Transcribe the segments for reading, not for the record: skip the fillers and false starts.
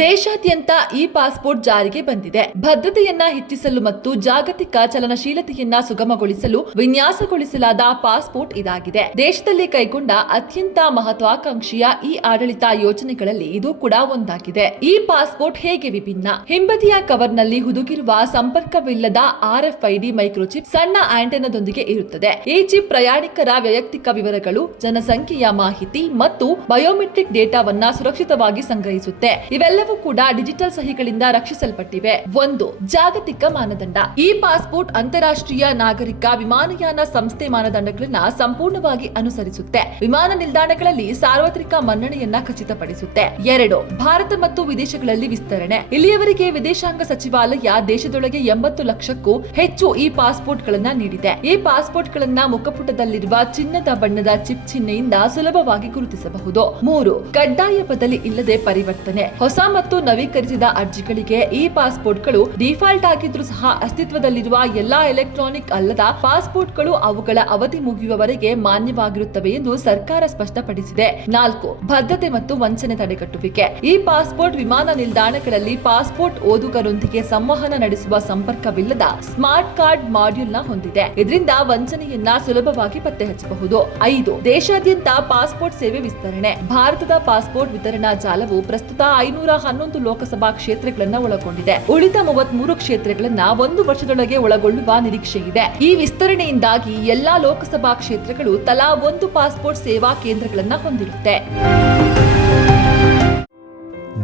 ದೇಶಾದ್ಯಂತ E passport ಜಾರಿಗೆ ಬಂದಿದೆ. ಭದ್ರತೆಯನ್ನ ಹೆಚ್ಚಿಸಲು ಮತ್ತು ಜಾಗತಿಕ ಚಲನಶೀಲತೆಯನ್ನ ಸುಗಮಗೊಳಿಸಲು ವಿನ್ಯಾಸಗೊಳಿಸಲಾದ ಪಾಸ್ಪೋರ್ಟ್ ಇದಾಗಿದೆ. ದೇಶದಲ್ಲಿ ಕೈಗೊಂಡ ಅತ್ಯಂತ ಮಹತ್ವಾಕಾಂಕ್ಷೆಯ ಈ ಆಡಳಿತ ಯೋಜನೆಗಳಲ್ಲಿ ಇದು ಕೂಡ ಒಂದಾಗಿದೆ. ಈ ಪಾಸ್ಪೋರ್ಟ್ ಹೇಗೆ ವಿಭಿನ್ನ? ಹಿಂಬದಿಯ ಕವರ್ನಲ್ಲಿ ಹುದುಗಿರುವ ಸಂಪರ್ಕವಿಲ್ಲದ RFID ಮೈಕ್ರೋಚಿಪ್ ಸಣ್ಣ ಆಂಟೆನಾದೊಂದಿಗೆ ಇರುತ್ತದೆ. ಈ ಚಿಪ್ ಪ್ರಯಾಣಿಕರ ವೈಯಕ್ತಿಕ ವಿವರಗಳು, ಜನಸಂಖ್ಯೆಯ ಮಾಹಿತಿ ಮತ್ತು ಬಯೋಮೆಟ್ರಿಕ್ ಡೇಟಾವನ್ನ ಸುರಕ್ಷಿತವಾಗಿ ಸಂಗ್ರಹಿಸುತ್ತೆ. ಇವೆಲ್ಲವೂ ಕೂಡ ಡಿಜಿಟಲ್ ಸಹಿಗಳಿಂದ ರಕ್ಷಿಸಲ್ಪಟ್ಟಿವೆ. 1. ಜಾಗತಿಕ ಮಾನದಂಡ. ಈ ಪಾಸ್ಪೋರ್ಟ್ ಅಂತಾರಾಷ್ಟ್ರೀಯ ನಾಗರಿಕ ವಿಮಾನಯಾನ ಸಂಸ್ಥೆ ಮಾನದಂಡಗಳನ್ನ ಸಂಪೂರ್ಣವಾಗಿ ಅನುಸರಿಸುತ್ತೆ. ವಿಮಾನ ನಿಲ್ದಾಣಗಳಲ್ಲಿ ಸಾರ್ವತ್ರಿಕ ಮನ್ನಣೆಯನ್ನ ಖಚಿತಪಡಿಸುತ್ತೆ. 2. ಭಾರತ ಮತ್ತು ವಿದೇಶಗಳಲ್ಲಿ ವಿಸ್ತರಣೆ. ಇಲ್ಲಿಯವರೆಗೆ ವಿದೇಶಾಂಗ ಸಚಿವಾಲಯ ದೇಶದೊಳಗೆ 80 ಲಕ್ಷಕ್ಕೂ ಹೆಚ್ಚು ಈ ಪಾಸ್ಪೋರ್ಟ್ ಗಳನ್ನ ನೀಡಿದೆ. ಈ ಪಾಸ್ಪೋರ್ಟ್ ಗಳನ್ನ ಮುಖಪುಟದಲ್ಲಿರುವ ಚಿನ್ನದ ಬಣ್ಣದ ಚಿಪ್ ಚಿಹ್ನೆಯಿಂದ ಸುಲಭವಾಗಿ ಗುರುತಿಸಬಹುದು. 3. ಕಡ್ಡಾಯ ಬದಲಿ ಇಲ್ಲದೆ ಪರಿವರ್ತನೆ. ಹೊಸ ಮತ್ತು ನವೀಕರಿಸಿದ ಅರ್ಜಿಗಳಿಗೆ ಈ ಪಾಸ್ಪೋರ್ಟ್ಗಳು ಡಿಫಾಲ್ಟ್ ಆಗಿದ್ರೂ ಸಹ ಅಸ್ತಿತ್ವದಲ್ಲಿರುವ ಎಲ್ಲಾ ಎಲೆಕ್ಟ್ರಾನಿಕ್ ಅಲ್ಲದ ಪಾಸ್ಪೋರ್ಟ್ಗಳು ಅವುಗಳ ಅವಧಿ ಮುಗಿಯುವವರೆಗೆ ಮಾನ್ಯವಾಗಿರುತ್ತವೆ ಎಂದು ಸರ್ಕಾರ ಸ್ಪಷ್ಟಪಡಿಸಿದೆ. 4. ಭದ್ರತೆ ಮತ್ತು ವಂಚನೆ ತಡೆಗಟ್ಟುವಿಕೆ. ಈ ಪಾಸ್ಪೋರ್ಟ್ ವಿಮಾನ ನಿಲ್ದಾಣಗಳಲ್ಲಿ ಪಾಸ್ಪೋರ್ಟ್ ಓದುಗರೊಂದಿಗೆ ಸಂವಹನ ನಡೆಸುವ ಸಂಪರ್ಕವಿಲ್ಲದ ಸ್ಮಾರ್ಟ್ ಕಾರ್ಡ್ ಮಾಡ್ಯೂಲ್ನ ಹೊಂದಿದೆ. ಇದರಿಂದ ವಂಚನೆಯನ್ನ ಸುಲಭವಾಗಿ ಪತ್ತೆ ಹಚ್ಚಬಹುದು. 5. ದೇಶಾದ್ಯಂತ ಪಾಸ್ಪೋರ್ಟ್ ಸೇವೆ ವಿಸ್ತರಣೆ. ಭಾರತದ ಪಾಸ್ಪೋರ್ಟ್ ವಿತರಣಾ ಜಾಲವು ಪ್ರಸ್ತುತ 511 ಲೋಕಸಭಾ ಕ್ಷೇತ್ರಗಳನ್ನು ಒಳಗೊಂಡಿದೆ. ಉಳಿದ 33 ಕ್ಷೇತ್ರಗಳನ್ನ 1 ವರ್ಷದೊಳಗೆ ಒಳಗೊಳ್ಳುವ ನಿರೀಕ್ಷೆ ಇದೆ. ಈ ವಿಸ್ತರಣೆಯಿಂದಾಗಿ ಎಲ್ಲಾ ಲೋಕಸಭಾ ಕ್ಷೇತ್ರಗಳು ತಲಾ 1 ಪಾಸ್ಪೋರ್ಟ್ ಸೇವಾ ಕೇಂದ್ರಗಳನ್ನ ಹೊಂದಿರುತ್ತೆ.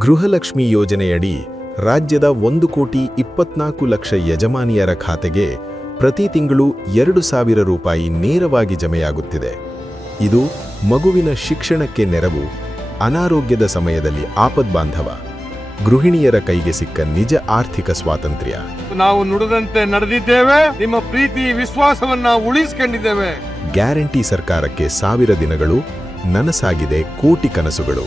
ಗೃಹಲಕ್ಷ್ಮಿ ಯೋಜನೆಯಡಿ ರಾಜ್ಯದ 1,24,00,000 ಯಜಮಾನಿಯರ ಖಾತೆಗೆ ಪ್ರತಿ ತಿಂಗಳು 2,000 ರೂಪಾಯಿ ನೇರವಾಗಿ ಜಮೆಯಾಗುತ್ತಿದೆ. ಇದು ಮಗುವಿನ ಶಿಕ್ಷಣಕ್ಕೆ ನೆರವು, ಅನಾರೋಗ್ಯದ ಸಮಯದಲ್ಲಿ ಆಪದ್ಬಾಂಧವ, ಗೃಹಿಣಿಯರ ಕೈಗೆ ಸಿಕ್ಕ ನಿಜ ಆರ್ಥಿಕ ಸ್ವಾತಂತ್ರ್ಯ. ನಾವು ನುಡಿದಂತೆ ನಡೆದಿದ್ದೇವೆ, ನಿಮ್ಮ ಪ್ರೀತಿ ವಿಶ್ವಾಸವನ್ನ ಉಳಿಸಿಕೊಂಡಿದ್ದೇವೆ. ಗ್ಯಾರಂಟಿ ಸರ್ಕಾರಕ್ಕೆ 1000 ದಿನಗಳು, ನನಸಾಗಿದೆ ಕೋಟಿ ಕನಸುಗಳು.